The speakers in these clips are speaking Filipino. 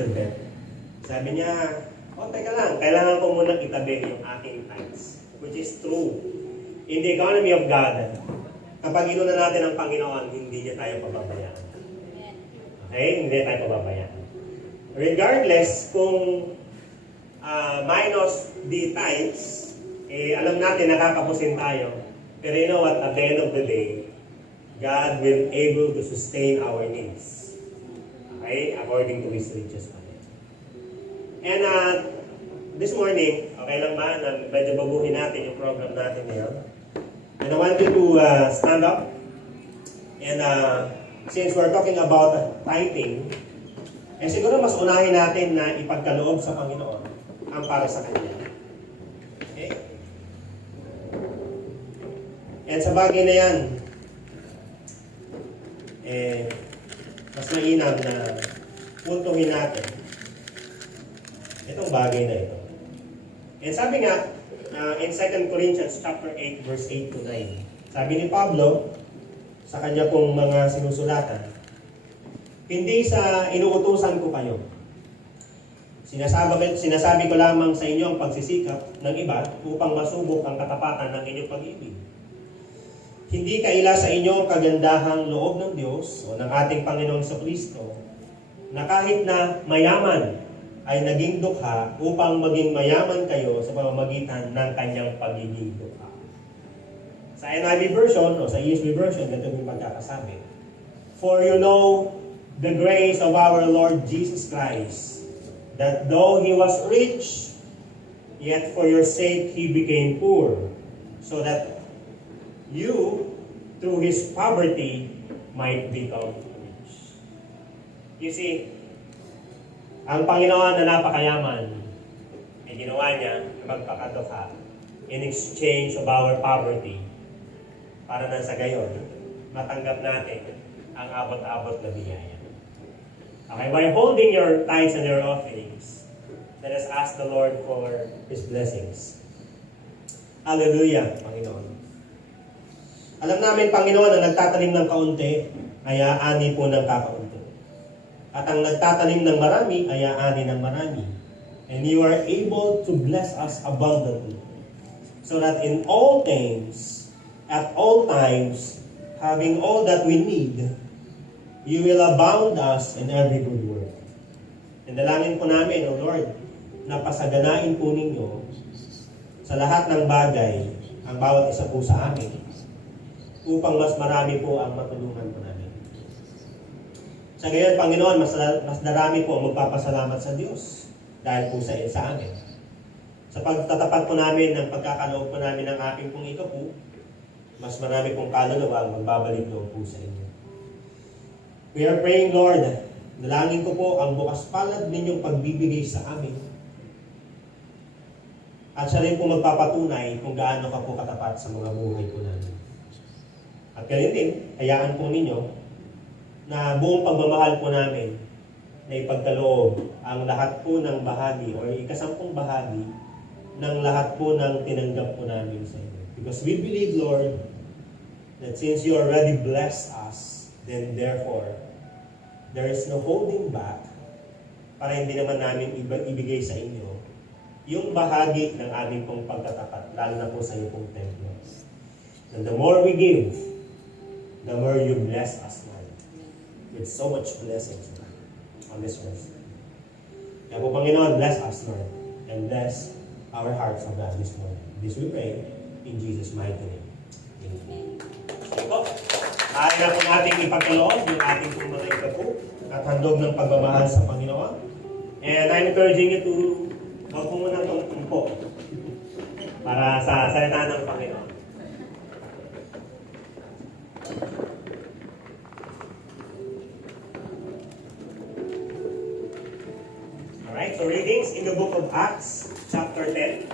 Sister Beth. Sabi niya, teka lang, kailangan ko muna itabi yung aking tithes. Which is true. In the economy of God, kapag inuna natin ang Panginoon, hindi niya tayo pababayaan. Okay? Hindi tayo pababayaan. Regardless kung minus the tithes, alam natin nakakapusin tayo. Pero you know what? At the end of the day, God will able to sustain our needs. Okay? According to His riches. And this morning, okay lang ba na medyo baguhin natin yung program natin ngayon? And I want you to stand up. And since we're talking about tithing, siguro mas unahin natin na ipagkaloob sa Panginoon ang para sa Kanya. Okay? And sa bagay na yan, mas mainam na puntuhin natin itong bagay na ito. And sabi nga, in 2 Corinthians chapter 8, verse 8 to 9, sabi ni Pablo, sa kanya pong mga sinusulatan, hindi sa inuutusan ko kayo. Sinasabi ko lamang sa inyo ang pagsisikap ng iba upang masubok ang katapatan ng inyong pag-ibig. Hindi kaila sa inyo ang kagandahang loob ng Diyos o ng ating Panginoong Kristo na kahit na mayaman ay naging dukha upang maging mayaman kayo sa pamamagitan ng kanyang pagiging dukha. Sa NIV version o sa ESV version, ito yung magkakasabi. For you know the grace of our Lord Jesus Christ, that though He was rich, yet for your sake He became poor, so that you, through His poverty, might become rich. You see, ang Panginoon na napakayaman, ay ginawa niya na magpakadukha in exchange of our poverty para na sa gayon, matanggap natin ang abot-abot na biyaya. Okay, by holding your tithes and your offerings, let us ask the Lord for His blessings. Hallelujah, Panginoon. Alam namin, Panginoon, na nagtatanim ng kaunti, ay aani po ng kakaunti. At ang nagtatanim ng marami ay aani ng marami. And you are able to bless us abundantly. So that in all things, at all times, having all that we need, you will abound us in every good work. And dalangin po namin, O Lord, na pasaganain po ninyo sa lahat ng bagay ang bawat isa po sa amin upang mas marami po ang matulungan po namin. Sa gayon, Panginoon, mas darami po ang magpapasalamat sa Diyos dahil po sa amin. Sa pagtatapat po namin ng pagkakaloob po namin ng aking pong ikapu, mas marami pong kaluluwa ang magbabalik loob po sa inyo. We are praying, Lord, dalangin ko po ang bukas palad ninyong pagbibigay sa amin. At siya rin po magpapatunay kung gaano ka po katapat sa mga buhay po namin. At ganyan din, hayaan po ninyo na buong pagmamahal po namin na ipagkaloob ang lahat po ng bahagi o ikasampung bahagi ng lahat po ng tinanggap po namin sa inyo. Because we believe, Lord, that since you already blessed us, then therefore, there is no holding back para hindi naman namin ibigay sa inyo yung bahagi ng aming pong pagkatapat, lalo na po sa iyo pong templo. And the more we give, the more you bless us, Lord, with so much blessings on this earth. Kaya po, Panginoon, bless us, Lord, and bless our hearts of God this morning. This we pray in Jesus' mighty name. Amen. Sige po. Ay na po natin ipagkaloob yung ating pong mga ikapu at handog ng pagmamahal sa Panginoon. And I'm encouraging you to huwag po muna itong tumpo para sa salita ng Panginoon. Alright, so readings in the book of Acts, chapter 10.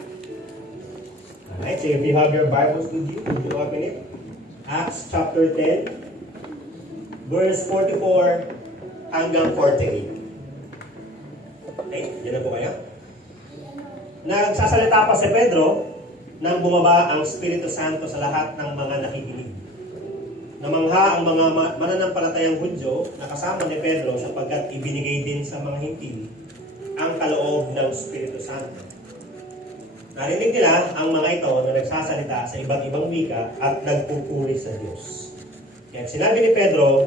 Alright, so if you have your Bibles with you, would you open it? Acts chapter 10, verse 44 hanggang 48. Okay, dyan na po kayo. Nagsasalita pa si Pedro nang bumaba ang Espiritu Santo sa lahat ng mga nakikinig. Namangha ang mga mananampalatayang Hudyo na kasama ni Pedro sapagkat ibinigay din sa mga Hintil ang kaloob ng Espiritu Santo. Narinig nila ang mga ito na nagsasalita sa iba't ibang wika at nagpupuri sa Diyos. Kaya sinabi ni Pedro,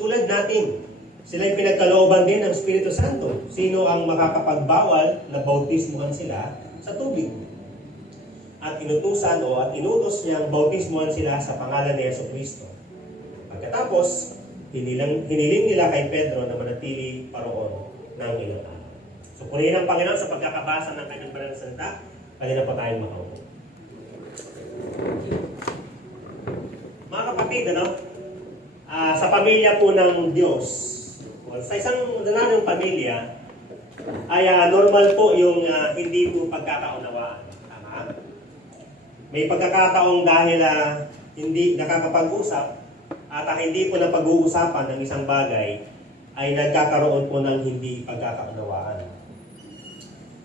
tulad natin, sila'y pinagkalooban din ng Espiritu Santo. Sino ang makakapagbawal na bautismuhan sila sa tubig? At inutos niyang bautismuhan sila sa pangalan ni Jesucristo. Pagkatapos, hiniling nila kay Pedro na manatili paroon ng ilang araw. So, purihin ang Panginoon sa pagkakabasa ng kanyang banal na salita. Halina po tayong makaupo. Mga kapatid, sa pamilya po ng Diyos, sa isang ordinaryong pamilya, ay normal po yung hindi po pagkakaunawaan. Tama? May pagkakataong dahil hindi nakakapag-usap at hindi po na pag-uusapan ng isang bagay ay nagkakaroon po ng hindi pagkakaunawaan.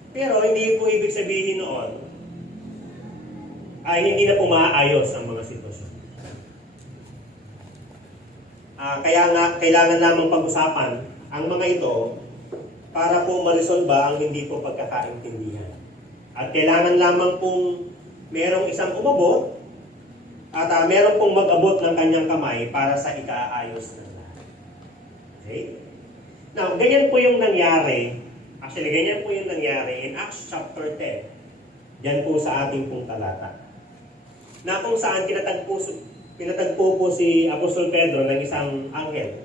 Pero hindi po ibig sabihin noon ay hindi na po maaayos ang mga sitwasyon. Kaya nga, kailangan lamang pag-usapan ang mga ito para po marisolba ang hindi po pagkakaintindihan. At kailangan lamang pong merong isang umabot at merong pong mag-abot ng kanyang kamay para sa ikaayos ng lahat. Okay? Now, ganyan po yung nangyari. Actually, ganyan po yung nangyari in Acts chapter 10. Yan po sa ating pong talata. Na kung saan pinatagpo po si Apostol Pedro ng isang anghel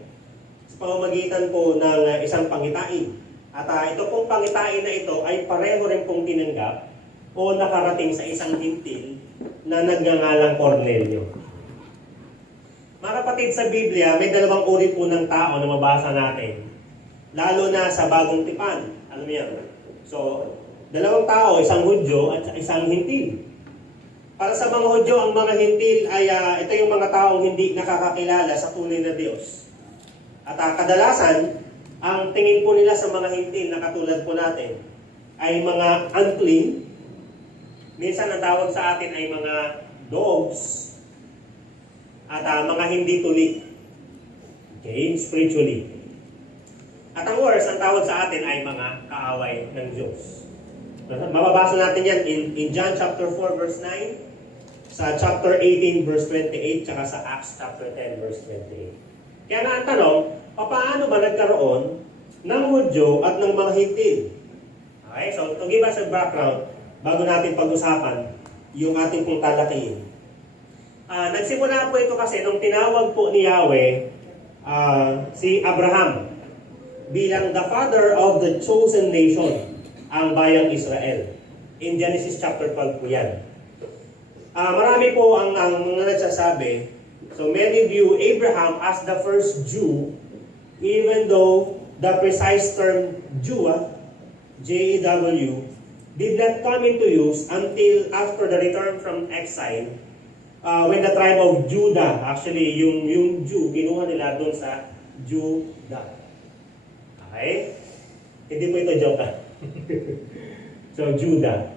sa pamamagitan po ng isang pangitain. At ito pong pangitain na ito ay pareho rin pong tinanggap o nakarating sa isang hintil na nagngangalang Cornelio. Mga kapatid, sa Biblia, may dalawang uri po ng tao na mabasa natin. Lalo na sa Bagong Tipan. Alam niyo yan? So, dalawang tao, isang Hudyo at isang hintil. Para sa mga Hudyo, ang mga hintil ay ito yung mga taong hindi nakakakilala sa tunay na Diyos. At kadalasan, ang tingin po nila sa mga hintil na katulad po natin ay mga unclean. Minsan ang tawag sa atin ay mga dogs at mga hindi tuli. Okay? Spiritually. At ang worst, ang tawag sa atin ay mga kaaway ng Diyos. Mababasa natin yan in John chapter 4 verse 9, sa chapter 18 verse 28, tsaka sa Acts chapter 10 verse 28. Kaya nga ang tanong, paano ba nagkaroon ng Hudyo at ng mga hintil? Okay, so to give us a background, bago natin pag-usapan yung ating pong talakihin. Nagsimula po ito kasi nung tinawag po ni Yahweh si Abraham bilang the father of the chosen nation, ang bayang Israel. In Genesis chapter 12 po yan. Marami po ang mga nagsasabi, so many view Abraham as the first Jew, even though the precise term Jew, J-E-W, did not come into use until after the return from exile, when the tribe of Judah, actually yung Jew, kinuha nila doon sa Judah. Okay? Hindi po ito joke. So, Judah.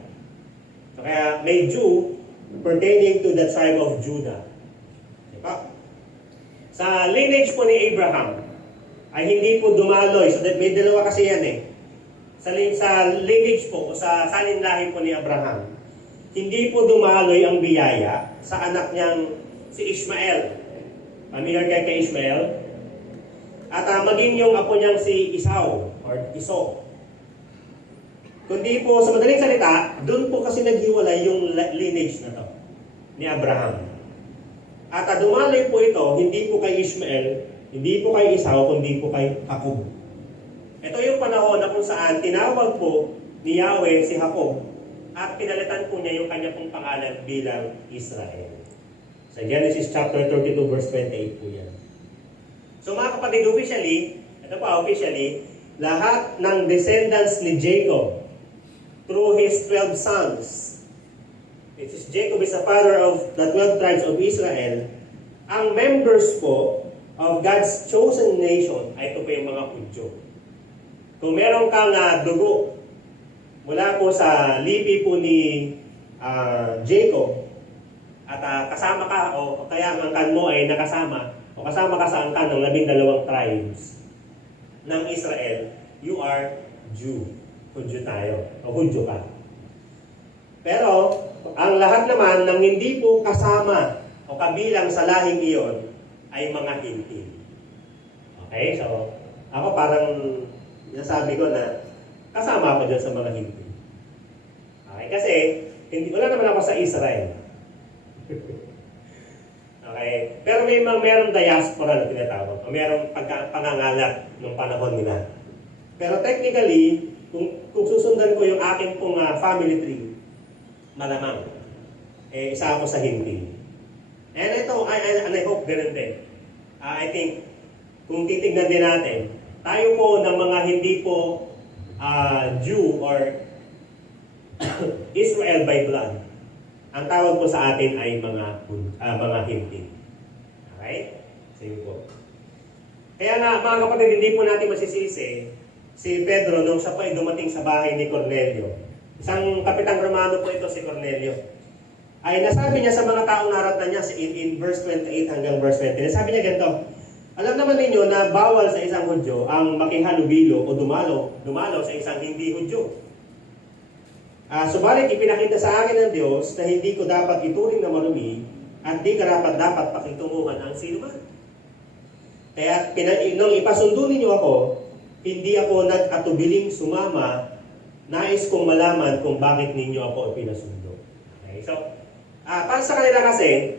So, kaya may Jew pertaining to the tribe of Judah. Diba? Sa lineage po ni Abraham, ay hindi po dumaloy. So, may dalawa kasi yan eh. Sa lineage po, sa salinlahi po ni Abraham, hindi po dumaloy ang biyaya sa anak niyang si Ishmael. Familiar kayo kay Ishmael? At maging yung apo niyang si Esau or Iso. Kundi po, sa madaling salita, doon po kasi naghiwalay yung lineage na to ni Abraham. At dumaloy po ito, hindi po kay Ishmael, hindi po kay Esau, kundi po kay Jacob. Ito yung panahon na kung saan tinawag po ni Yahweh si Jacob at pinalitan po niya yung kanya pong pangalan bilang Israel. Sa Genesis chapter 32 verse 28 po yan. So mga kapatid, officially, lahat ng descendants ni Jacob through his 12 sons, which is Jacob is the father of the 12 tribes of Israel, ang members po of God's chosen nation ay ito po yung mga Hudyo. Kung meron kang dugo mula po sa lipi po ni Jacob, at kasama ka o kaya ang angkan mo ay nakasama o kasama ka sa angkan ng 12 tribes ng Israel, you are Jew. Hudyo tayo o Hudyo ka. Pero ang lahat naman ng hindi po kasama o kabilang sa lahing iyon ay mga Hintil. Okay? So, ako parang nasabi ko na kasama ako dyan sa mga Hintil. Okay? Kasi wala naman ako sa Israel. Okay? Pero mayroong diaspora na tinatawag. O mayroong pangangalat ng panahon nila. Pero technically, kung susundan ko yung aking pong family tree, malamang, isa ako sa Hintil. And ito, and I hope ganun din. I think, kung titignan din natin, tayo po ng mga hindi po Jew or Israel by blood, ang tawag po sa atin ay mga Hintil. Okay? Sige po. Kaya nga, mga kapatid, hindi po natin masisisi si Pedro nung siya pa ay dumating sa bahay ni Cornelio. Isang kapitang Romano po ito si Cornelio. Ay nasabi niya sa mga taong naratan niya in verse 28 hanggang verse 20. Nasabi niya ganito, alam naman ninyo na bawal sa isang Hudyo ang makihalubilo o dumalo sa isang hindi Hudyo. Subalit ipinakita sa akin ng Diyos na hindi ko dapat ituring na marumi at di karapat-dapat pakitunguhan ang sinuman. Kaya nung ipasundo ninyo ako, hindi ako nag-atubiling sumama. Nais kong malaman kung bakit ninyo ako pinasundo. Okay, so, para sa kanila kasi,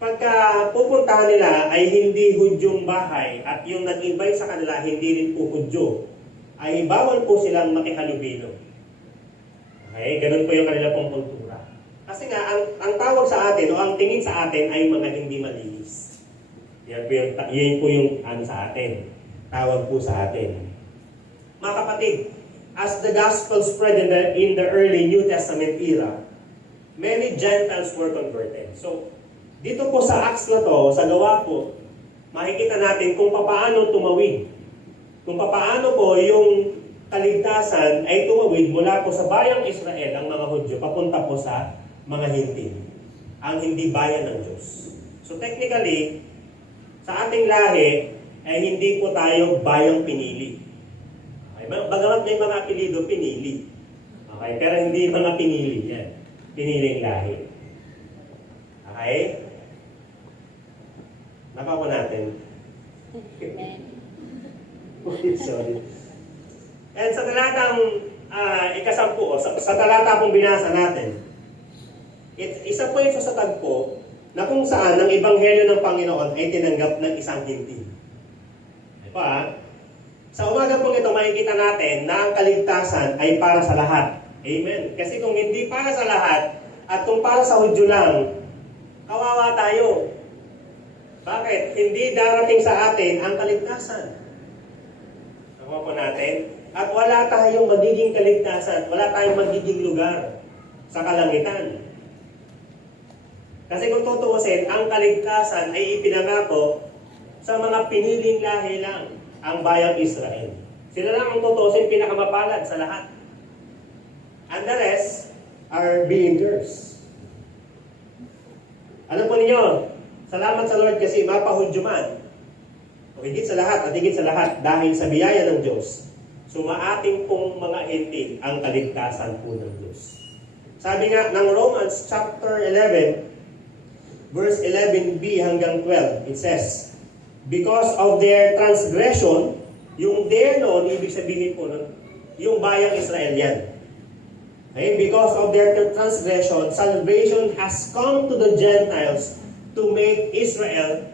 pagka pupuntahan nila ay hindi Hudyong bahay at yung nag-invite sa kanila hindi rin po Hudyo, ay bawal po silang makihalubilo. Okay, ganun po yung kanila pong kultura. Kasi nga, ang tawag sa atin o ang tingin sa atin ay mga hindi malinis. Yan po yung ano sa atin. Tawag po sa atin. Mga kapatid, as the gospel spread in the early New Testament era, many Gentiles were converted. So, dito po sa Acts na to, sa gawa po, makikita natin kung paano tumawid. Kung paano po yung kaligtasan ay tumawid mula po sa bayang Israel, ang mga Hudyo, papunta po sa mga Hintil, ang hindi bayan ng Diyos. So technically, sa ating lahi, ay hindi po tayo bayang pinili. Okay? Bagamat may mga apelido, pinili. Okay? Pero hindi mga pinili. Yan. Piniling lahi. Okay? Napa po natin. Sorry. And sa talatang ikasampu, sa talata pong binasa natin, isa po ito sa tagpo na kung saan ang ebanghelyo ng Panginoon ay tinanggap ng isang Hintil. Sa umaga pong ito, makikita natin na ang kaligtasan ay para sa lahat. Amen. Kasi kung hindi para sa lahat, at kung para sa Hudyo lang, kawawa tayo. Bakit? Hindi darating sa atin ang kaligtasan. Nakuha po natin. At wala tayong magiging kaligtasan, wala tayong magiging lugar sa kalangitan. Kasi kung tutuusin, ang kaligtasan ay ipinangako sa mga piniling lahi lang, ang bayang Israel. Sila lang ang tutuusin pinakamapalad sa lahat. And the rest are being cursed. Alam po ninyo, salamat sa Lord kasi mapahudyo man. O higit sa lahat at higit sa lahat dahil sa biyaya ng Diyos, sumaating pong mga Hintil ang kaligtasan po ng Diyos. Sabi nga ng Romans chapter 11, verse 11b hanggang 12, it says, because of their transgression, yung there noon, ibig sabihin po nun, yung bayang Israel yan. Okay? Because of their transgression, salvation has come to the Gentiles to make Israel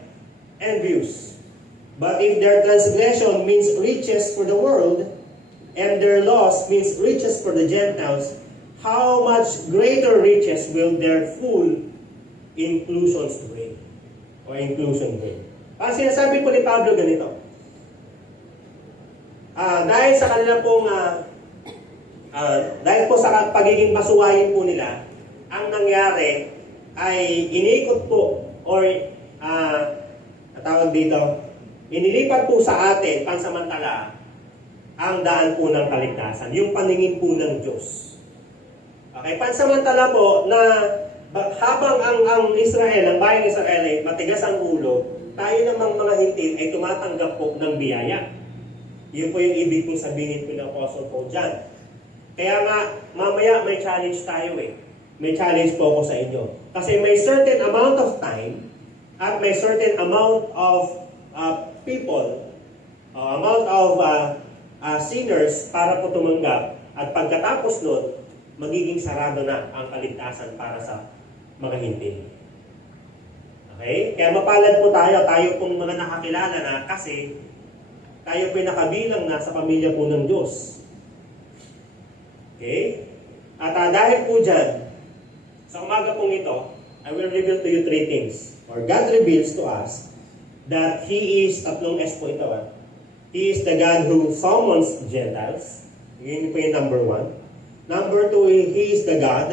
envious. But if their transgression means riches for the world, and their loss means riches for the Gentiles, how much greater riches will their full inclusions bring? O inclusion bring? Ang sinasabi po ni Pablo ganito, dahil sa kanila pong dahil po sa pagiging masuwayin po nila, ang nangyari ay inikot po or tawag dito, inilipat po sa atin pansamantala ang daan po ng kaligtasan, yung paningin po ng Diyos. Okay, pansamantala po na Habang ang Israel, ang bayang Israel ay matigas ang ulo, tayo namang mga hintil ay tumatanggap po ng biyaya. Yun po yung ibig kong sabihin po ng Apostle Paul dyan. Kaya nga, mamaya may challenge tayo eh. May challenge po ako sa inyo. Kasi may certain amount of time at may certain amount of people, amount of sinners para po tumanggap. At pagkatapos nun, magiging sarado na ang kaligtasan para sa mga hintil. Okay? Kaya mapalad po tayo pong mga nakakilala na kasi tayo po'y nakabilang na sa pamilya po ng Diyos. Okay? At dahil po dyan, sa umaga pong ito, I will reveal to you three things. Or God reveals to us that He is, tatlong S po ito He is the God who summons Gentiles. Yun po yung number one. Number two, He is the God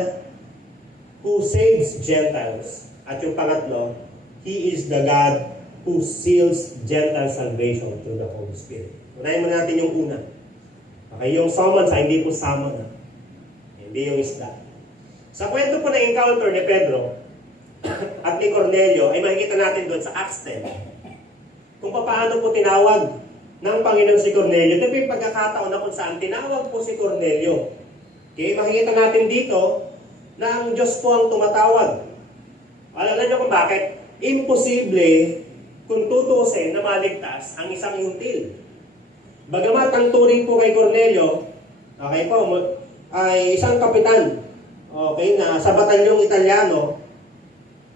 who saves Gentiles. At yung pangatlo, He is the God who seals Gentile salvation through the Holy Spirit. Unahin mo natin yung una. Okay, yung summons ay hindi po summon. Hindi yung isda. Sa kwento po na encounter ni Pedro at ni Cornelio, ay makikita natin doon sa Acts 10 kung paano po tinawag ng Panginoon si Cornelio. Ito po yung pagkakataon na kung saan tinawag po si Cornelio. Okay, makikita natin dito na ang Diyos po ang tumatawag. Alam niyo kung bakit? Imposible kung tutusin na maligtas ang isang hintil. Bagamat ang turing po kay Cornelio, okay po, ay isang kapitan, okay, na sa batalyong Italiano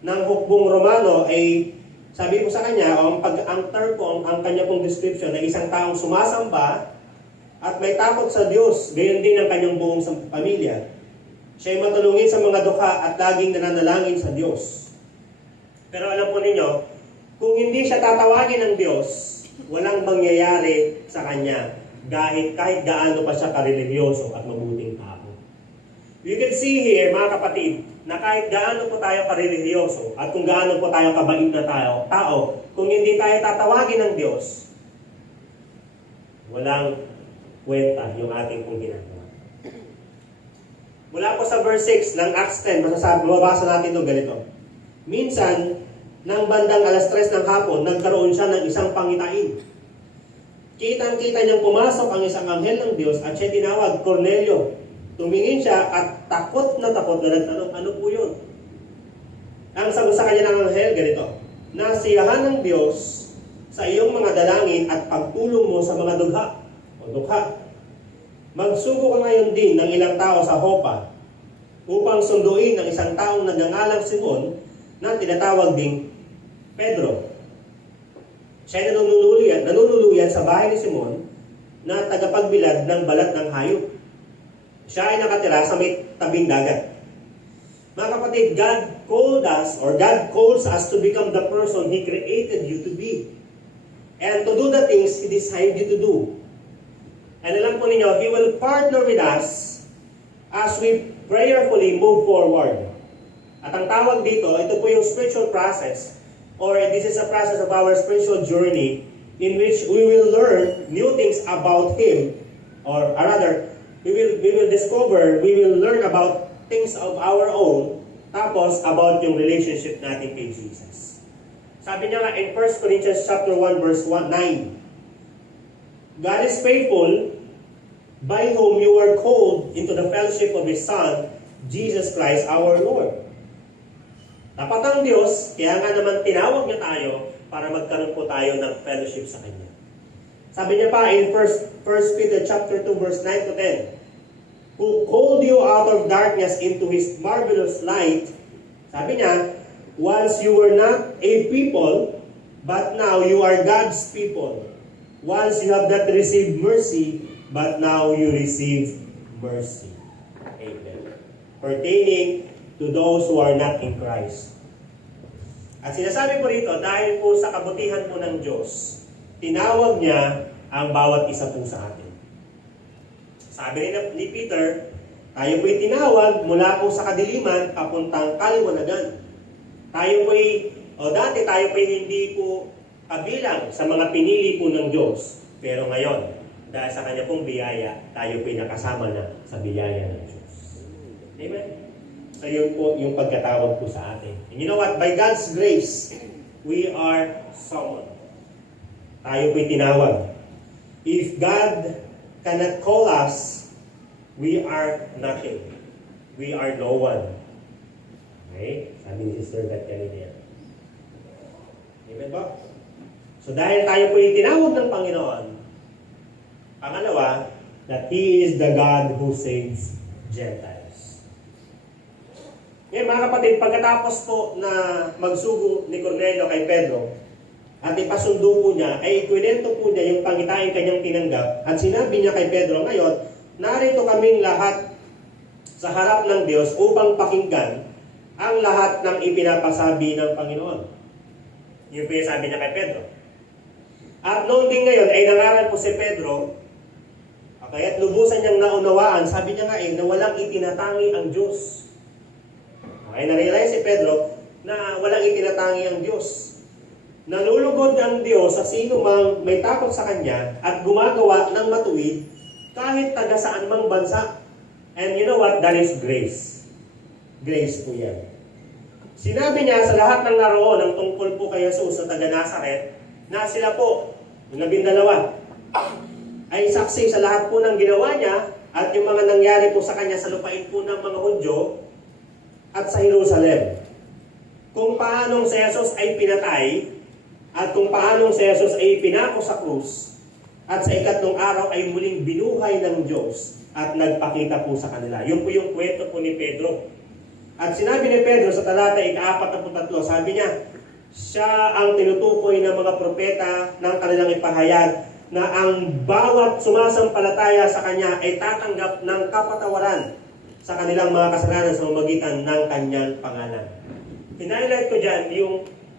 ng hukbong Romano ay sabi po sa kanya, ang term po, ang kanya pong description na isang taong sumasamba at may takot sa Diyos, gayon din ang kanyang buong pamilya. Siya ay matulungin sa mga dukha at laging nananalangin sa Diyos. Pero alam po ninyo, kung hindi siya tatawagin ng Diyos, walang mangyayari sa kanya kahit gaano pa siya karelihiyoso at mabuting tao. You can see here, mga kapatid, na kahit gaano po tayo karelihiyoso at kung gaano po tayo kabait na tao, kung hindi tayo tatawagin ng Diyos, walang kwenta yung ating pong ginagawa. Mula po sa verse 6 ng Acts 10, mabasa natin ito ganito. Minsan, nang bandang alas 3 ng hapon, nagkaroon siya ng isang pangitain. Kitang-kita niyang pumasok ang isang anghel ng Diyos at siya tinawag, Cornelio. Tumingin siya at takot na nagtanong, ano po yun? Ang sagot sa kanya ng anghel, ganito, nasiyahan ng Diyos sa iyong mga dalangin at pagtulong mo sa mga dukha. Magsugo ka ngayon din ng ilang tao sa Hopa upang sunduin ng isang taong nagngangalang Simon na tinatawag ding Pedro. Siya ay nanunuluyan sa bahay ni Simon na tagapagbilad ng balat ng hayop. Siya ay nakatira sa may tabing dagat. Mga kapatid, God called us or God calls us to become the person He created you to be. And to do the things He designed you to do. And alam po ninyo, He will partner with us as we prayerfully move forward. At ang tawag dito, ito po yung spiritual process, or this is a process of our spiritual journey in which we will learn new things about Him, or rather, we will discover, we will learn about things of our own, tapos about yung relationship natin kay Jesus. Sabi niya nga in 1 Corinthians chapter 1 verse 9, God is faithful, by whom you were called into the fellowship of His Son, Jesus Christ our Lord. Tapat ang Diyos, kaya nga naman tinawag niya tayo para magkaroon po tayo ng fellowship sa Kanya. Sabi niya pa in 1 Peter chapter 2 verse 9 to 10, who called you out of darkness into His marvelous light. Sabi niya, once you were not a people, but now you are God's people. Once you have not received mercy, but now you receive mercy. Amen. Pertaining to those who are not in Christ. At sinasabi po rito, dahil po sa kabutihan po ng Diyos, tinawag niya ang bawat isa po sa atin. Sabi ni Peter, tayo po'y tinawag mula po sa kadiliman papuntang kaliwanagan. Dati tayo po'y hindi po kabilang sa mga pinili po ng Diyos. Pero ngayon, dahil sa Kanya pong biyaya, tayo po'y nakasama na sa biyaya ng Diyos. Amen? So yun po yung pagkatawag po sa atin. And you know what? By God's grace, we are summoned. Tayo po'y tinawag. If God cannot call us, we are nothing. We are no one. Okay? Sabi ni Sister Beth kanina yan. Amen ba? So dahil tayo po'y tinawag ng Panginoon, pangalawa, that He is the God who saves Gentiles. Ngayon mga kapatid, pagkatapos po na magsugo ni Cornelio kay Pedro, at ipasundo po niya, ay ikwento po niya yung pangitain kanyang tinanggap, at sinabi niya kay Pedro, ngayon, narito kaming lahat sa harap ng Diyos upang pakinggan ang lahat ng ipinapasabi ng Panginoon. Yun po yung sabi niya kay Pedro. At noon din ngayon ay nangaral po si Pedro, okay, at lubusan niyang naunawaan, sabi niya nga na walang itinatangi ang Diyos. Okay, narealize si Pedro na walang itinatangi ang Diyos. Nalulugod ang Diyos sa sino mang may takot sa Kanya at gumagawa ng matuwid kahit taga saan mang bansa. And you know what? That is grace. Grace po yan. Sinabi niya sa lahat ng naroon ng tungkol po kay Jesus sa taga Nazaret na sila po, yung 12, ay saksi sa lahat po ng ginawa niya at yung mga nangyari po sa Kanya sa lupain po ng mga Hudyo at sa Jerusalem. Kung paanong si Jesus ay pinatay at kung paanong si Jesus ay pinako sa krus at sa ikatlong araw ay muling binuhay ng Diyos at nagpakita po sa kanila. Yun po yung kwento po ni Pedro. At sinabi ni Pedro sa talata 43, sabi niya, siya ang tinutukoy ng mga propeta ng kanilang ipahayag na ang bawat sumasampalataya sa Kanya ay tatanggap ng kapatawaran sa kanilang mga kasalanan sa pamamagitan ng Kanyang pangalan. Hinighlight ko dyan yung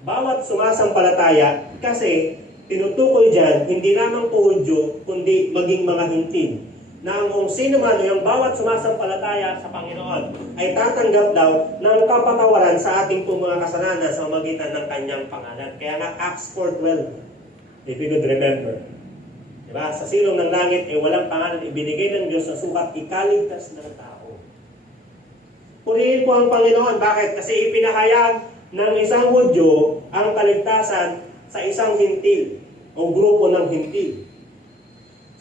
bawat sumasampalataya kasi tinutukoy dyan, hindi lamang po Hudyo, kundi maging mga hintil. Na ang kung sino man o yung bawat sumasampalataya sa Panginoon ay tatanggap daw ng kapatawaran sa ating po mga kasalanan sa pamamagitan ng Kanyang pangalan. Kaya nga Acts 4:12, if you could remember. Diba? Sa silong ng langit ay walang pangalan ibinigay ng Diyos sa sukat ikaligtas ng tao. Purihin po ang Panginoon. Bakit? Kasi ipinahayag ng isang Hudyo ang kaligtasan sa isang hintil o grupo ng hintil.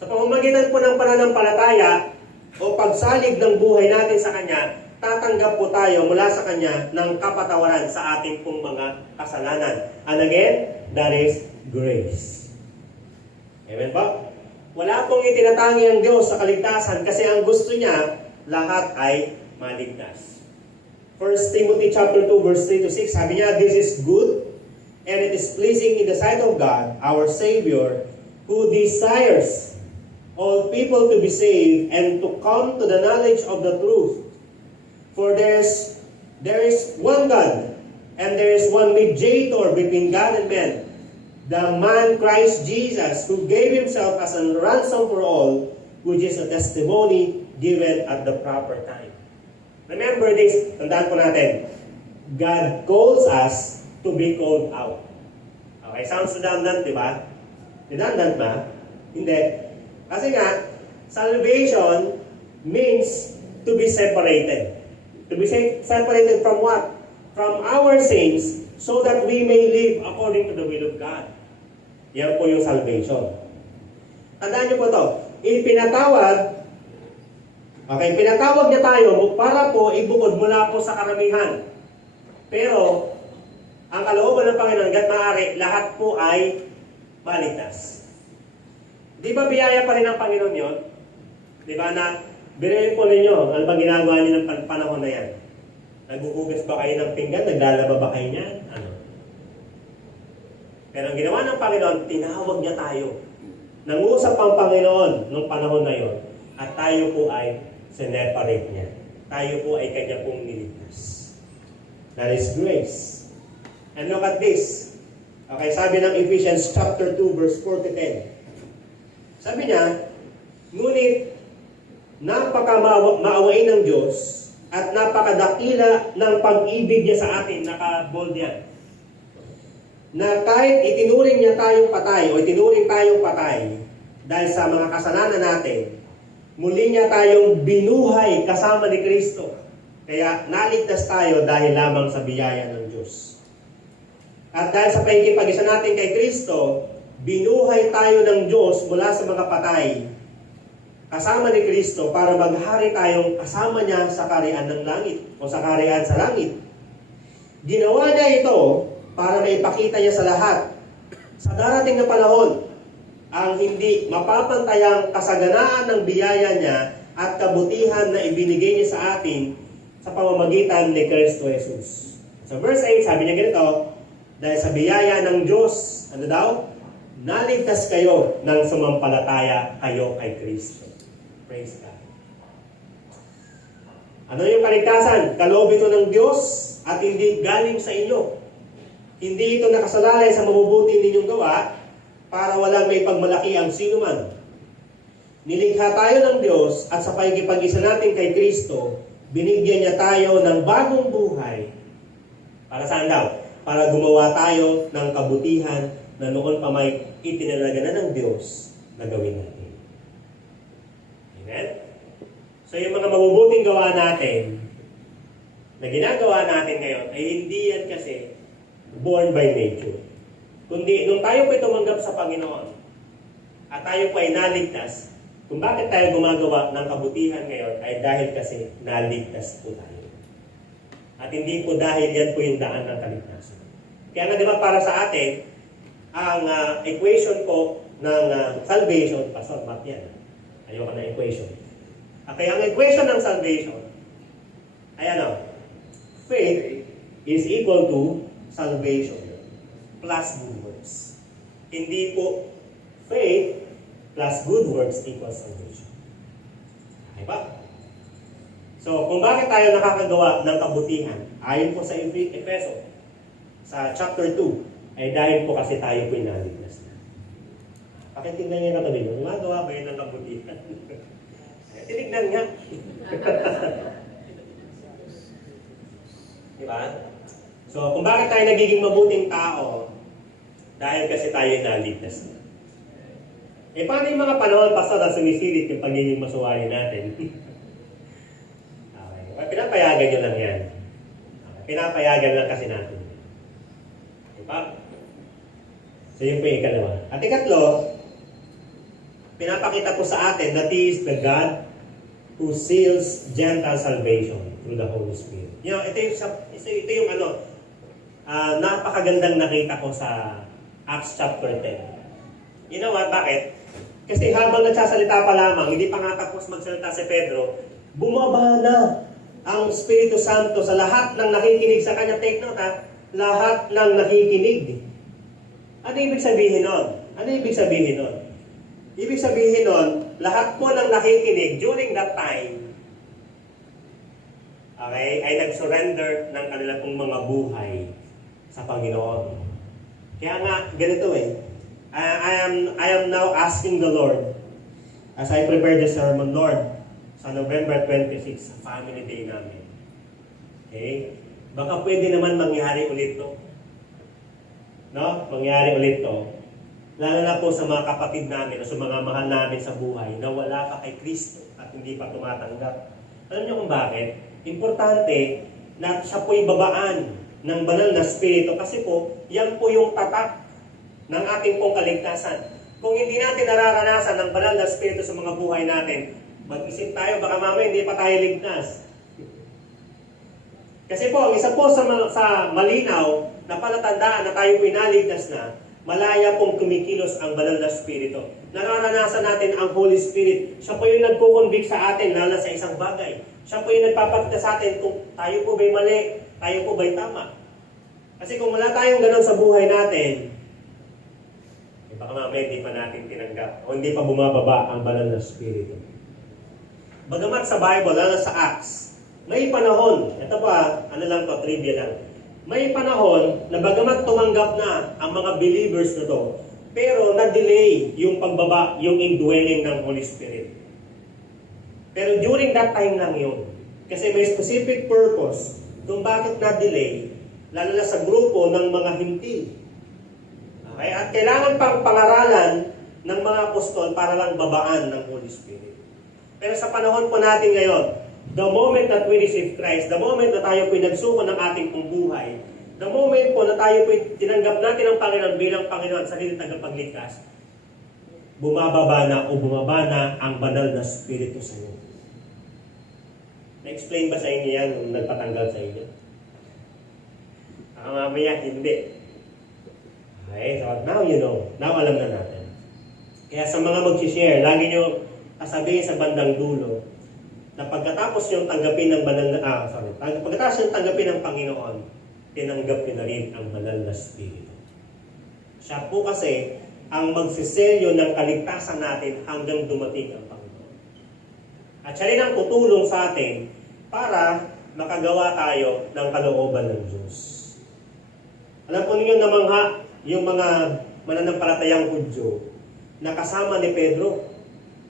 Sa pamamagitan po ng pananampalataya o pagsalig ng buhay natin sa Kanya, tatanggap po tayo mula sa Kanya ng kapatawaran sa ating pong mga kasalanan. And again, that is grace. Amen ba? Wala pong itinatangi ang Diyos sa kaligtasan kasi ang gusto niya, lahat ay maligtas. 1 Timothy chapter 2 verse 3 to 6, sabi niya, this is good and it is pleasing in the sight of God, our Savior, who desires all people to be saved and to come to the knowledge of the truth. For there is one God, and there is one mediator between God and men, the man Christ Jesus, who gave Himself as a ransom for all, which is a testimony given at the proper time. Remember this, tandaan po natin, God calls us to be called out. Okay, sounds redundant, di ba? Redundant ba? Hindi. Kasi nga, salvation means to be separated. To be separated from what? From our sins, so that we may live according to the will of God. Yan po yung salvation. Tandaan niyo po ito. Pinatawag niya tayo para po ibukod mula po sa karamihan. Pero, ang kalooban ng Panginoon, hangga't maaari, lahat po ay maligtas. Di ba biyaya pa rin ng Panginoon yun? Di ba na, biruin po ninyo, ano ba ginagawa niyo ng panahon na yan? Naghuhugas ba kayo ng pinggan? Naglalaba ba kayo niyan? Ano? Pero ang ginawa ng Panginoon, tinawag niya tayo. Nangusap ang Panginoon nung panahon na yon, at tayo po ay sineparate niya. Tayo po ay kanya pong niligtas. That is grace. And look at this. Okay, sabi ng Ephesians chapter 2 verse 4 to 10. Sabi niya, ngunit napaka-maawain ng Diyos at napakadakila ng pag-ibig niya sa atin, naka-bold yan, na kahit itinuring niya tayong patay o itinuring tayong patay dahil sa mga kasalanan natin, muli niya tayong binuhay kasama ni Kristo. Kaya naligtas tayo dahil lamang sa biyaya ng Diyos. At dahil sa pakikipag-isa natin kay Kristo, binuhay tayo ng Diyos mula sa mga patay, kasama ni Kristo para maghari tayong kasama niya sa kaharian ng langit o sa kaharian sa langit. Ginawa niya ito para maipakita niya sa lahat sa darating na panahon ang hindi mapapantayang kasaganaan ng biyaya niya at kabutihan na ibinigay niya sa atin sa pamamagitan ni Kristo Jesus. Sa verse 8, sabi niya ganito, dahil sa biyaya ng Diyos, ano daw? Naligtas kayo nang sumampalataya kayo kay Kristo. Praise God. Ano yung kaligtasan? Kaloob ito ng Diyos at hindi galing sa inyo. Hindi ito nakasalalay sa mabubuti ninyong gawa para walang may pagmalaki ang sino man. Nilikha tayo ng Diyos at sa pakikipag-isa natin kay Kristo, binigyan niya tayo ng bagong buhay. Para saan daw? Para gumawa tayo ng kabutihan na noon pa may itinalaga na ng Diyos na gawin natin. Amen? So yung mga mabubuting gawa natin, na ginagawa natin ngayon, ay hindi yan kasi born by nature. Kundi nung tayo po'y tumanggap sa Panginoon, at tayo po'y naligtas, kung bakit tayo gumagawa ng kabutihan ngayon, ay dahil kasi naligtas po tayo. At hindi po dahil yan po yung daan ng kaligtasan. Kaya nga di ba para sa atin, ang equation po ng salvation, pastor, math yan. Ayoko na equation. Okay, ang equation ng salvation ay ano? Faith is equal to salvation plus good works. Hindi po faith plus good works equals salvation. Okay ba? So, kung bakit tayo nakakagawa ng kabutihan, ayon po sa Efeso, sa chapter 2, ay dahil po kasi tayo po inaligtas na. Pakitignan niyo na kami, gumagawa ba yun ng kabutihan? Tinignan nga. Diba? So, kung bakit tayo nagiging mabuting tao, dahil kasi tayo inaligtas na. Eh, paano yung mga panahon, pastor, na sumisilip yung pagiging masuwari natin? Pinapayagan nyo lang yan. Pinapayagan lang kasi natin. Diba? So yun po yung ikalawa. At ikatlo, pinapakita po sa atin that He is the God who seals Gentile salvation through the Holy Spirit. You know, ito yung napakagandang nakita ko sa Acts chapter 10. You know what? Bakit? Kasi habang nagsasalita pa lamang, hindi pa nga tapos magsalita si Pedro, bumaba na ang Espiritu Santo sa lahat ng nakikinig sa kanya. Take note ha, lahat ng nakikinig. Ano ibig sabihin nun? Ano ibig sabihin nun? Ibig sabihin nun, lahat po ng nakikinig during that time, okay, ay nag-surrender ng kanilang mga buhay sa Panginoon. Kaya nga, ganito I am now asking the Lord, as I prepare the sermon, Lord, sa November 26, sa family day namin. Okay? Baka pwede naman mangyari ulit to. No? Mangyari ulit to. Lalo na po sa mga kapatid namin o sa mga mahal namin sa buhay na wala pa kay Kristo at hindi pa tumatanggap. Alam niyo kung bakit? Importante na siya po'y babaan ng banal na spirito kasi po, yan po yung tatak ng ating pong kaligtasan. Kung hindi natin nararanasan ng banal na spirito sa mga buhay natin, mag-isip tayo, baka mamaya hindi pa tayo ligtas. Kasi po, ang isa po sa malinaw na palatandaan na tayo pinaligtas na, malaya pong kumikilos ang banal na spirito. Nararanasan natin ang Holy Spirit. Siya po yung nagko-convict sa atin, lalo sa isang bagay. Siya po yung nagpapakita sa atin kung tayo po ba'y mali, tayo po ba'y tama. Kasi kung wala tayong ganun sa buhay natin, baka mamaya hindi pa natin tinanggap o hindi pa bumababa ang banal na spirito. Bagamat sa Bible, lalo sa Acts, may panahon, ito pa, ano lang to, trivia lang. May panahon na bagamat tumanggap na ang mga believers na to, pero na-delay yung pagbaba, yung indwelling ng Holy Spirit. Pero during that time lang yun. Kasi may specific purpose kung bakit na-delay, lalo na sa grupo ng mga hintil. Okay? At kailangan pang pangaralan ng mga apostol para lang babaan ng Holy Spirit. Pero sa panahon po natin ngayon, The moment that we receive Christ, the moment na tayo po'y nagsuko ng ating pong buhay, the moment po na tayo po'y tinanggap natin ang Panginoon bilang Panginoon sa sarili tagapagligtas, bumababa na ang banal na Espiritu sa iyo. Na-explain ba sa inyo yan nung nagpatanggal sa inyo? Mamaya, hindi. Okay, so now you know. Now alam na natin. Kaya sa mga mag-share, lagi nyo sasabihin sa bandang dulo na pagkatapos yung tanggapin ng pagkatapos yung tanggapin ng Panginoon, tinanggap nyo na rin ang banal na Espiritu. Siya po kasi ang magsiselyo ng kaligtasan natin hanggang dumating ang Panginoon. At siya rin ang tutulong sa atin para makagawa tayo ng kalooban ng Diyos. Alam po ninyo namangha yung mga mananampalatayang Hudyo na kasama ni Pedro.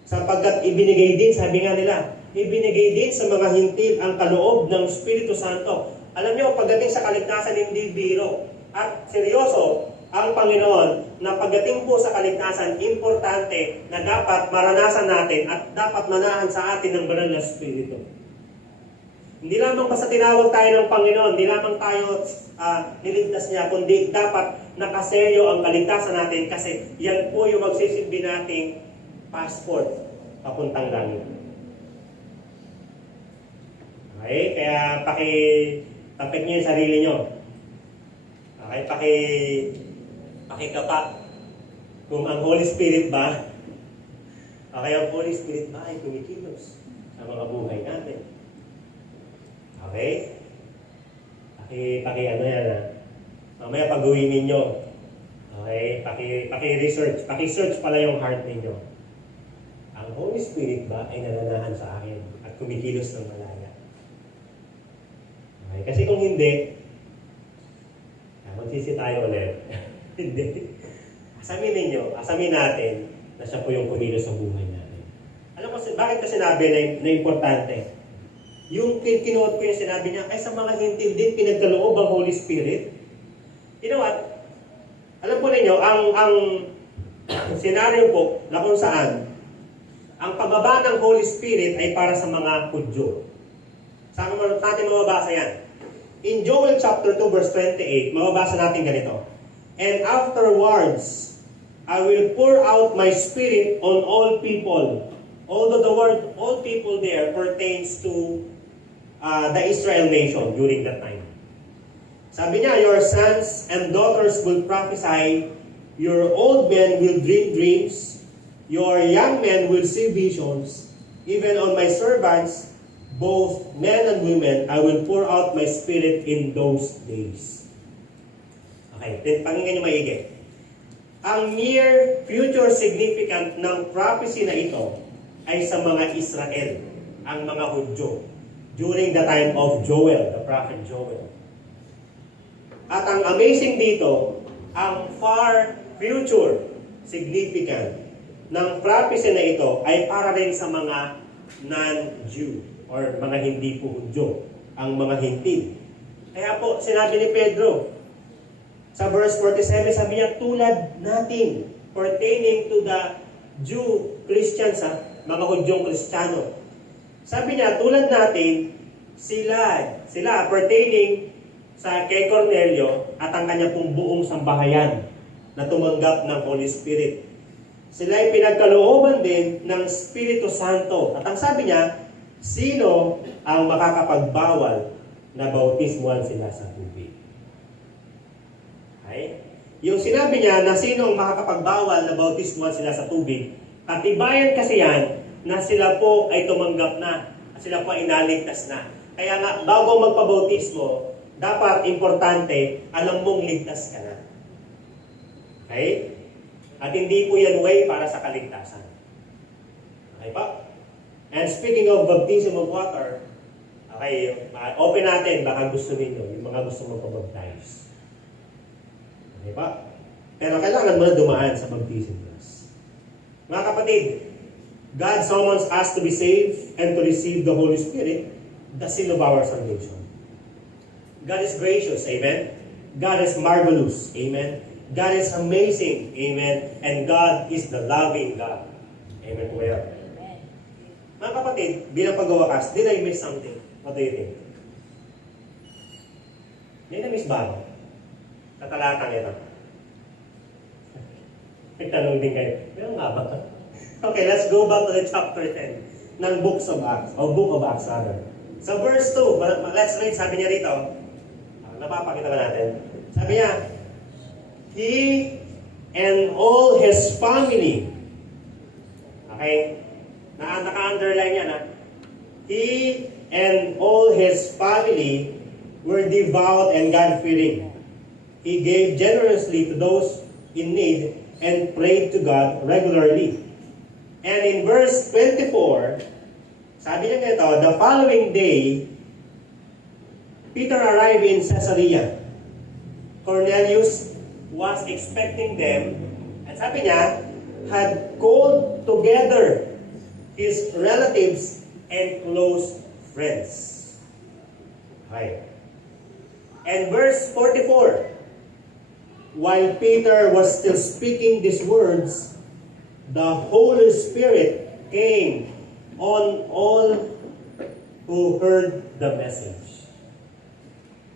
Sapagkat ibinigay din, sabi nga nila, ibinigay din sa mga hintil ang kaloob ng Espiritu Santo. Alam niyo, pagdating sa kaligtasan, hindi biro. At seryoso ang Panginoon na pagdating po sa kaligtasan, importante na dapat maranasan natin at dapat manahan sa atin ng banal na Espiritu. Hindi lamang basta tinawag tayo ng Panginoon, hindi lamang tayo niligtas niya, kundi dapat nakaseryo ang kaligtasan natin kasi yan po yung magsisilbi nating passport papuntang langit. Okay? Kaya pakitapik niyo yung sarili niyo. Okay? Pakikapa. Kung ang Holy Spirit ba, ang Holy Spirit ba ay kumikilos sa mga buhay natin. Okay? Mamaya pag-uwi ninyo. Okay? Paki-research. Paki-search pala yung heart ninyo. Ang Holy Spirit ba ay nananahan sa akin at kumikilos ng malaya? Okay? Kasi kung hindi, magsisi tayo ulit. Hindi. Asamin natin na siya po yung kumilos sa buhay natin. Alam mo, bakit ka sinabi na importante? Yung kinuot ko yung sinabi niya, ay sa mga hintil din pinagkaloob ang Holy Spirit. You know what? Alam po ninyo, ang senaryo po na kung saan ang pagbaba ng Holy Spirit ay para sa mga Hudyo. Saan natin mababasa yan? In Joel chapter 2 verse 28, mababasa natin ganito. And afterwards, I will pour out my Spirit on all people. Although the word all people there pertains to the Israel nation during that time. Sabi niya, your sons and daughters will prophesy, your old men will dream dreams, your young men will see visions, even on my servants, both men and women, I will pour out my Spirit in those days. Okay, pakinggan niyo maigi. Ang near future significant ng prophecy na ito ay sa mga Israel, ang mga Hudyo, during the time of Joel, the prophet Joel. At ang amazing dito, ang far future significant ng prophecy na ito ay para rin sa mga non-Jew or mga hindi po Hudyo, ang mga hintil. Kaya po, sinabi ni Pedro, sa verse 47, sabi niya, tulad natin, pertaining to the Jew Christians, mga Hudyong Kristiyano. Sabi niya, tulad natin, sila pertaining sa kay Cornelio at ang kanya pong buong sambahayan na tumanggap ng Holy Spirit. Sila ay pinagkalooban din ng Espiritu Santo. At ang sabi niya, sino ang makakapagbawal na bautismuhan sila sa tubig? Okay? Yung sinabi niya na sino ang makakapagbawal na bautismuhan sila sa tubig, katibayan kasi yan na sila po ay tumanggap na, sila po ay naligtas na. Kaya nga, bago magpabautismo, dapat importante, alam mong ligtas ka na. Okay? At hindi po yan way para sa kaligtasan. Okay pa? And speaking of baptism of water, okay, open natin, baka gusto ninyo, yung mga gusto magpabaptize. Okay pa? Pero kailangan mo na dumaan sa baptism class. Mga kapatid, God summons us to be saved and to receive the Holy Spirit, the seal of our salvation. God is gracious, amen? God is marvelous, amen? God is amazing, amen? And God is the loving God. Amen po yan. Mga kapatid, bilang pagwawakas, did I miss something? What do you think? May na-miss ba ako? Sa talatang ito. Nagtanong din kayo, meron nga ba? Okay, let's go back to the chapter 10 ng Books of Acts, o Book of Acts rather. So verse 2, let's read, sabi niya rito, napapakita ba natin? Sabi niya, he and all his family, okay, naka-underline yan, he and all his family were devout and God-fearing. He gave generously to those in need and prayed to God regularly. And in verse 24, sabi niya ito, the following day, Peter arrived in Caesarea. Cornelius was expecting them, at sabi niya, had called together his relatives and close friends. Okay. And verse 44, while Peter was still speaking these words, the Holy Spirit came on all who heard the message.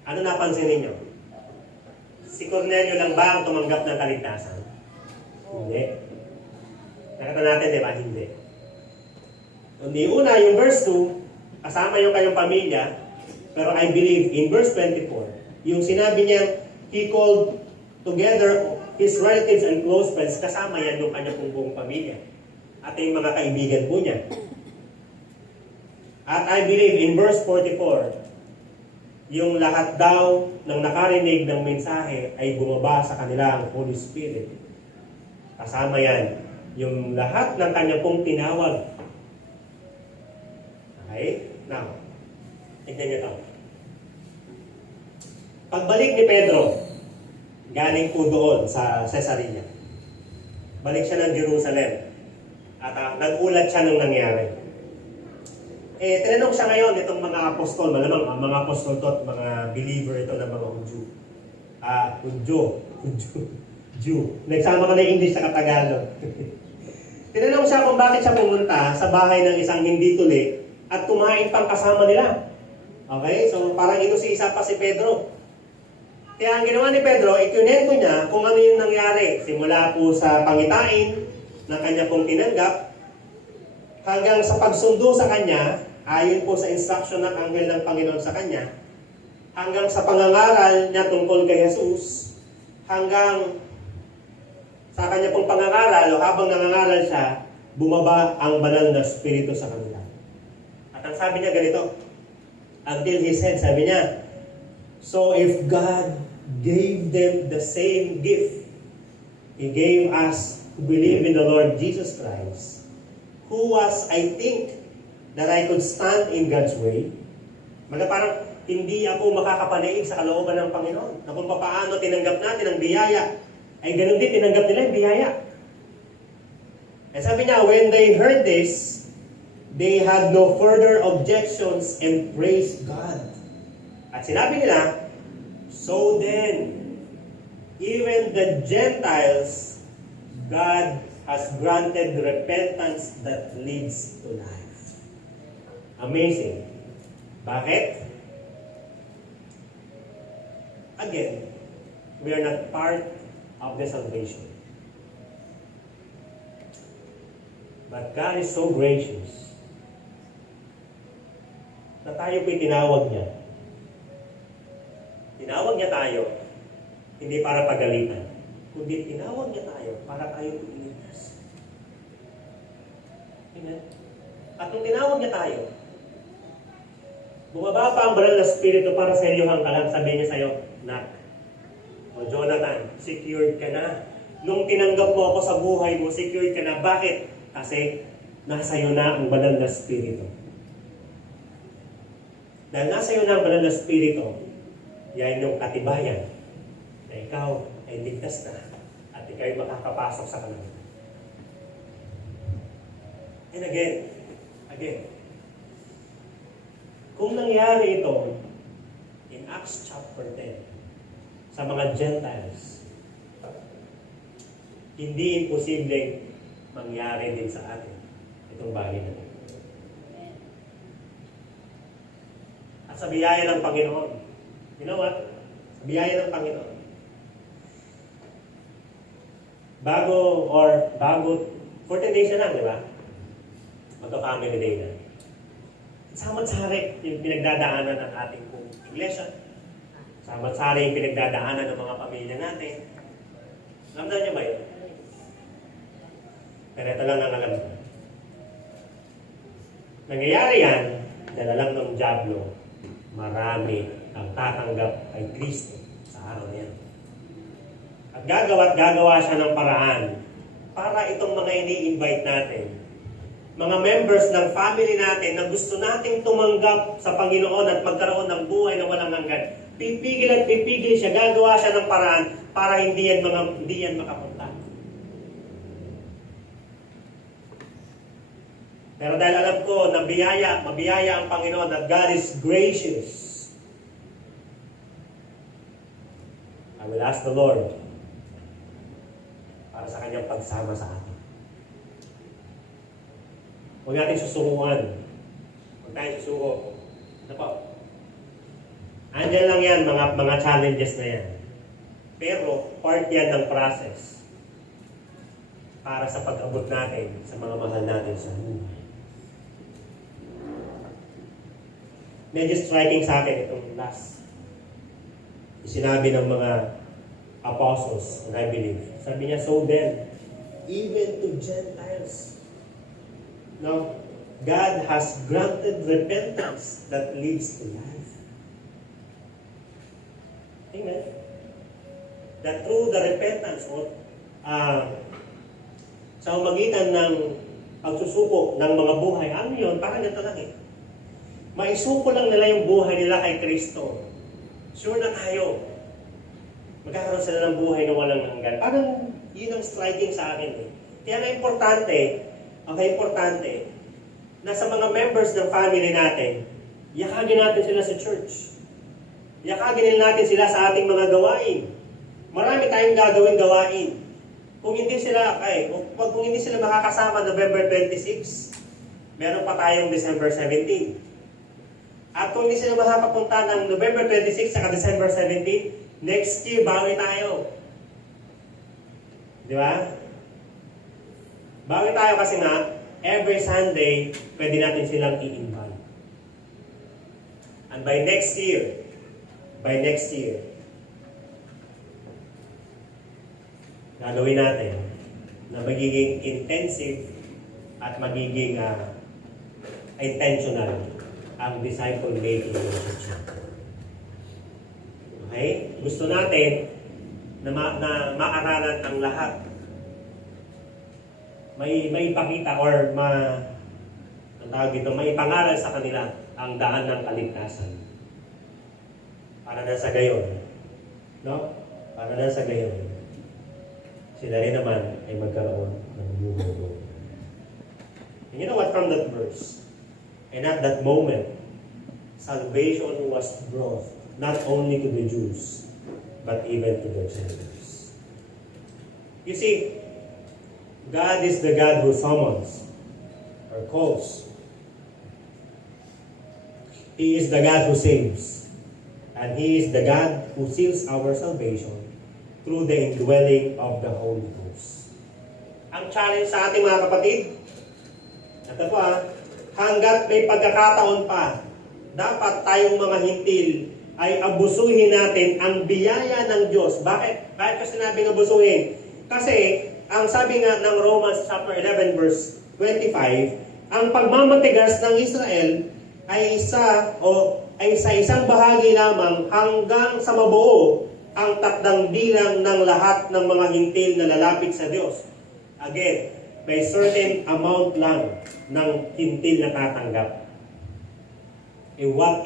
Ano napansin ninyo? Si Cornelio lang ba ang tumanggap ng kaligtasan? Hindi. Nakita natin, di ba? Hindi. Hindi una, yung verse 2, kasama yung kayong pamilya, pero I believe in verse 24, yung sinabi niya, he called together his relatives and close friends, kasama yan yung kanyang buong pamilya. At yung mga kaibigan po niya. At I believe in verse 44, yung lahat daw ng nakarinig ng mensahe ay bumaba sa kanila ang Holy Spirit. Kasama yan, yung lahat ng kanya pong tinawag. Okay? Now, tignan niyo ito. Pagbalik ni Pedro, galing po doon sa Caesarea. Balik siya ng Jerusalem. At nag-ulat siya nung nangyari. Tinanong siya ngayon itong mga apostol, malamang mga apostol to at mga believer ito ng mga Hudyo. Nagsama ka na English sa Tagalog. Tinanong siya kung bakit siya pumunta sa bahay ng isang hindi tuli at kumain pang kasama nila. Okay? So parang inusisa pa si Pedro. Kaya ang ginawa ni Pedro, ikunento niya kung ano yung nangyari. Simula po sa pangitain na kanya pong tinanggap, hanggang sa pagsundo sa kanya, ayon po sa instruction ng anghel ng Panginoon sa kanya, hanggang sa pangangaral niya tungkol kay Jesus, hanggang sa kanya pong pangangaral, o habang nangangaral siya, bumaba ang banal na Espiritu sa kanila. At ang sabi niya ganito, until he said, sabi niya, so if God gave them the same gift He gave us who believe in the Lord Jesus Christ, who was, I think, that I could stand in God's way. Parang hindi ako makakapanaig sa kalooban ng Panginoon. Na kung paano tinanggap natin ang biyaya, ay ganun din tinanggap nila ang biyaya. And sabi niya, when they heard this, they had no further objections and praised God. At sinabi nila, so then, even the Gentiles, God has granted repentance that leads to life. Amazing. Bakit? Again, we are not part of the salvation. But God is so gracious na tayo po'y tinawag niya. Tinawag niya tayo, hindi para pagalitan, kundi tinawag niya tayo para tayo iligtas. Amen? At nung tinawag niya tayo, bumaba pa ang banal na Espiritu para sa iyo hanggang sabihin niya sa iyo, Nak, o Jonathan, secured ka na. Nung tinanggap mo ako sa buhay mo, secured ka na. Bakit? Kasi nasa iyo na ang banal na Espiritu. Dahil nasa iyo na ang banal na Espiritu, yan yung katibayan na ikaw ay ligtas na at ikaw ay makakapasok sa kalangitan. And again, kung nangyari ito in Acts chapter 10 sa mga Gentiles, hindi imposibleng mangyari din sa atin itong bagay na ito. at sa biyaya ng Panginoon. You know what? Sa biyaya ng Panginoon. Bago, 14 days na lang, di ba? Magka-family day na. Samat-sari yung pinagdadaanan ng ating iglesia. Samat-sari yung pinagdadaanan ng mga pamilya natin. Alam niyo ba yun? Pero ito lang ang alam ko. Nangyayari yan, dala lang ng dyablo, marami ang tatanggap kay Kristo sa araw na yan. At gagawa siya ng paraan para itong mga ini-invite natin, mga members ng family natin na gusto nating tumanggap sa Panginoon at magkaroon ng buhay na walang hanggan. Pipigil at pipigil siya, gagawa siya ng paraan para hindi yan makapunta. Pero dahil alam ko na mabiyaya ang Panginoon at God is gracious, I will ask the Lord para sa kanyang pagsama sa atin. Huwag natin susukuan. Huwag tayo susuko. Ano po? Andiyan lang yan, mga challenges na yan. Pero, part yan ng process para sa pag-abot natin sa mga mahal natin sa buhay. Medyo striking sa akin itong last. Sinabi ng mga apostles, and I believe. Sabi niya, so then, even to Gentiles, no, God has granted repentance that leads to life. Amen. That through the repentance, sa magitan ng pagsusuko ng mga buhay, ano yun? Parang ganito lang eh. Maisuko lang nila yung buhay nila kay Kristo. Sure na tayo. Magkakaroon sila ng buhay na walang hanggan. Parang yun ang striking sa akin eh. Kaya na importante, na sa mga members ng family natin, yakagin natin sila sa church. Yakagin natin sila sa ating mga gawain. Marami tayong gagawin gawain. Kung hindi sila makakasama November 26, meron pa tayong December 17. At kung hindi sila makakapunta ng November 26 sa December 17, next year, bawi tayo. Di ba? Bawi tayo kasi nga, every Sunday, pwede natin silang i-invite. And by next year, gagawin natin na magiging intensive at magiging intentional ang disciple-making relationship. Okay? Gusto natin na maaralan ang lahat. May ipakita or may pangaral sa kanila ang daan ng kaligtasan. Para na sa gayon. No? Para na sa gayon. Sila rin naman ay magkaroon ng buhay. And you know what, from that verse, and at that moment, salvation was brought not only to the Jews, but even to the Gentiles. You see, God is the God who summons or calls. He is the God who saves. And He is the God who seals our salvation through the indwelling of the Holy Ghost. Ang challenge sa ating mga kapatid, ito po hanggat may pagkakataon pa, dapat tayong mga hintil ay abusuhin natin ang biyaya ng Diyos. Bakit? Bakit ko sinabing abusuhin? Kasi, ang sabi nga ng Romans chapter 11 verse 25, ang pagmamatigas ng Israel ay sa isang bahagi lamang hanggang sa mabuo ang takdang bilang ng lahat ng mga hintil na lalapit sa Diyos. Again, may certain amount lang ng hintil na tatanggap. What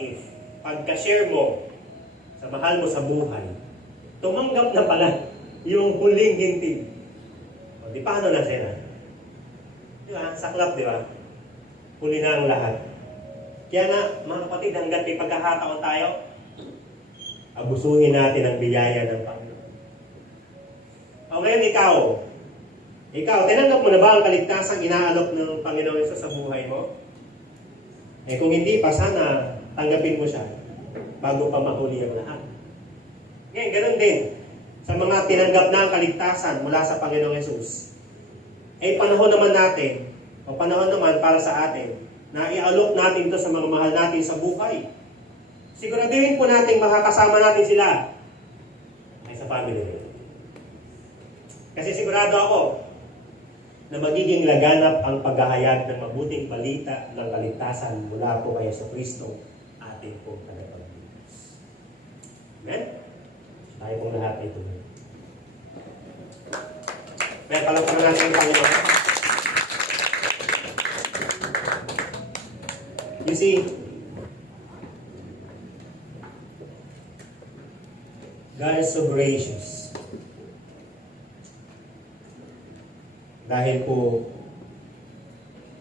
if, pagka-share mo sa mahal mo sa buhay, tumanggap na pala yung huling hintil. O, di paano na sila? Di ba? Saklap, di ba? Huli na ang lahat. Kaya na, mga kapatid, hanggat may pagkakataon tayo, abusuhin natin ang biyaya ng Panginoon. O ngayon, ikaw, tinanggap mo na ba ang kaligtasang inaalok ng Panginoon sa buhay mo? Kung hindi pa, sana tanggapin mo siya bago pa mahuli ang lahat. Ngayon, ganun din. Sa mga tinanggap na ang kaligtasan mula sa Panginoong Yesus, panahon naman natin, o panahon naman para sa atin, na i-alok natin ito sa mga mahal natin sa buhay. Siguraduhin po natin makakasama natin sila ay sa family. Kasi sigurado ako na magiging laganap ang paghahayag ng mabuting balita ng kaligtasan mula po kay Jesucristo, ating pong tagapagligtas. Amen? Tayo pong lahat ay tuloy. Kaya palagpagan natin ang Panginoon. You see, God is so gracious. Dahil po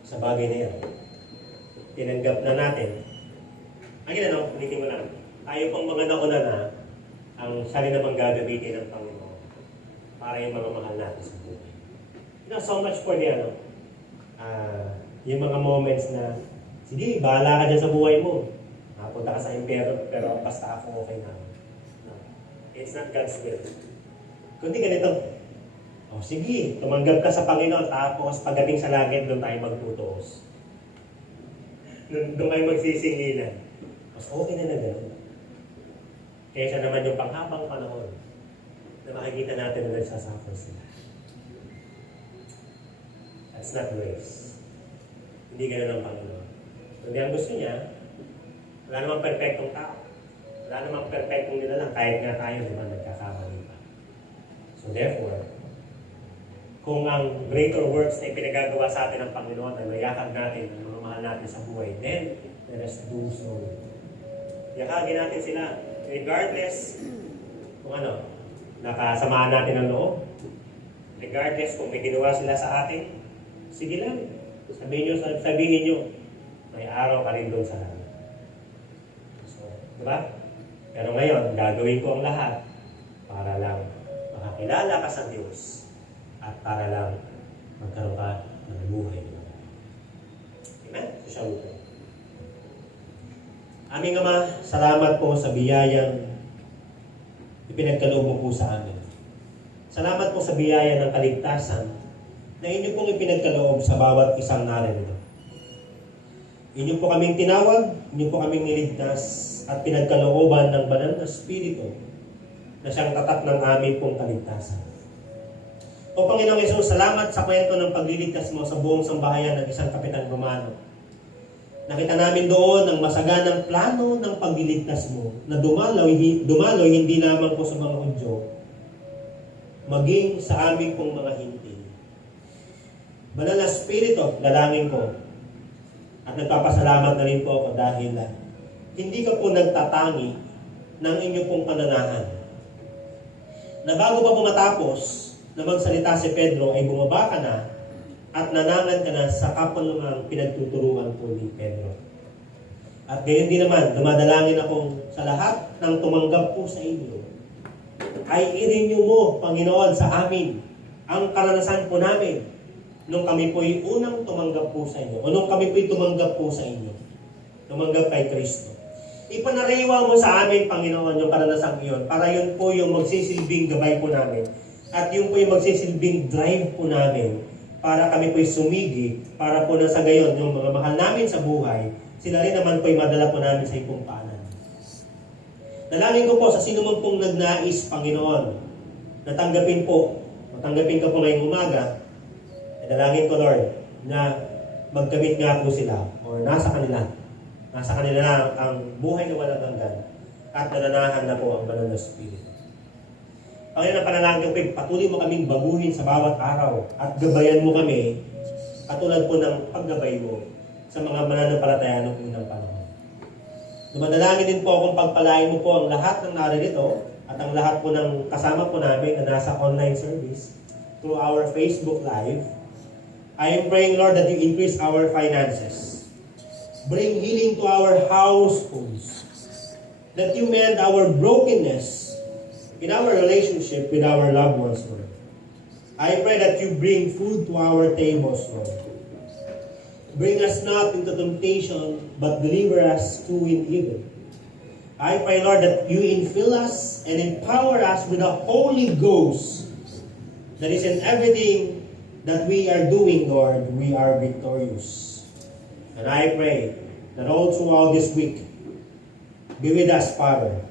sa bagay na yan, tinanggap na natin. Ulitin ko lang. Tayo pang mga nauna na ang siya rin namang gagamitin ng Panginoon para yung mga mahal natin sa buhay. So much for the yung mga moments na, sige, bahala ka dyan sa buhay mo. Napunta ka sa impero, pero basta ako okay na. No. It's not God's will. Kundi ganito, sige, tumanggap ka sa Panginoon, tapos pagdating sa langit, doon tayo magtutuos. Doon tayo magsisingilan. Mas okay na gano'n. Kaysa naman yung panghabang panahon na makikita natin na nagsasuffer sila. That's not grace. Hindi gano'n ang Panginoon. Kundi ang gusto niya, wala namang perfectong tao. Wala namang perfectong nilalang. Kahit nga tayo, di ba, nagkakamali pa. So therefore, kung ang greater works na ipinagagawa sa atin ng Panginoon na mayakag natin, ang mga mahal natin sa buhay, then let us do so. Yakagin natin sila, regardless kung nakasamaan natin ang loob, regardless kung may ginawa sila sa atin, sige lang, sabihin nyo, may araw ka rin doon sa langit. So, diba? Pero ngayon, gagawin ko ang lahat para lang makakilala ka sa Diyos. At para lang magkaroon ka ng buhay. Amen? So siya po. Aming Ama, salamat po sa biyayang ipinagkaloob mo po sa amin. Salamat po sa biyaya ng kaligtasan na inyo pong ipinagkaloob sa bawat isang narito. Inyo po kaming tinawag, inyo po kaming niligtas at pinagkalooban ng banal na Espiritu na siyang tatak ng aming pong kaligtasan. O Panginoong Yesus, salamat sa kwento ng pagliligtas mo sa buong sambahayan ng isang kapitan Romano. Nakita namin doon ang masaganang plano ng pagliligtas mo na dumaloy hindi lamang po sa mga Hudyo, maging sa aming pong mga Hintil. Banal na Espiritu, dalangin ko at nagpapasalamat na rin po ako dahil hindi ka po nagtatangi ng inyong pong pananahan. Na bago pa pumatapos na magsalita si Pedro ay bumaba ka na at nanangan ka na sa kapulungang pinagtuturuan po ni Pedro. At gayon din naman, dumadalangin akong sa lahat ng tumanggap po sa inyo ay i-renew mo, Panginoon, sa amin ang karanasan po namin nung kami po'y unang tumanggap po sa inyo o nung kami po'y tumanggap po sa inyo. Tumanggap kay Kristo. Ipanariwa mo sa amin, Panginoon, yung karanasang iyon para yun po yung magsisilbing gabay po namin. At yung po yung magsisilbing drive po namin para kami po'y sumigi, para po na sa gayon, yung mga mahal namin sa buhay, sila rin naman po'y madala po namin sa ipong paanan. Dalangin ko po sa sino man pong nagnais, Panginoon, matanggapin ka po ngayong umaga, dalangin ko, Lord, na magkamit nga po sila, o nasa kanila na ang buhay na walang hanggan, at nananahan na po ang banal na Espiritu. Panginoon, panalangin ko, patuloy mo kaming baguhin sa bawat araw at gabayan mo kami katulad po ng paggabay mo sa mga mananampalataya ng unang panahon. Dumadalangin din po akong pagpalain mo po ang lahat ng naririto at ang lahat po ng kasama po namin na nasa online service through our Facebook Live. I am praying, Lord, that you increase our finances. Bring healing to our households. That you mend our brokenness in our relationship with our loved ones, Lord. I pray that you bring food to our tables, Lord. Bring us not into temptation, but deliver us to evil. I pray, Lord, that you infill us and empower us with the Holy Ghost that is in everything that we are doing, Lord, we are victorious. And I pray that all throughout this week, be with us, Father.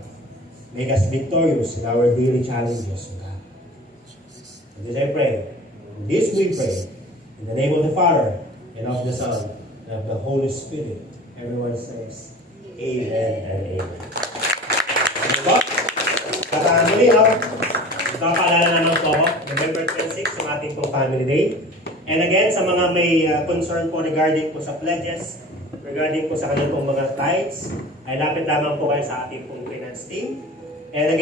Make us victorious in our daily challenges, God. And this I pray. And this we pray. In the name of the Father, and of the Son, and of the Holy Spirit. Everyone says, Amen and Amen. Ano po? At muli, magpapaalala naman po ako, November 26, ang ating pong Family Day. And again, sa mga may concern po regarding po sa pledges, regarding po sa kanilang pong mga tithes, ay lapit lamang po kayo sa ating pong finance team. And again,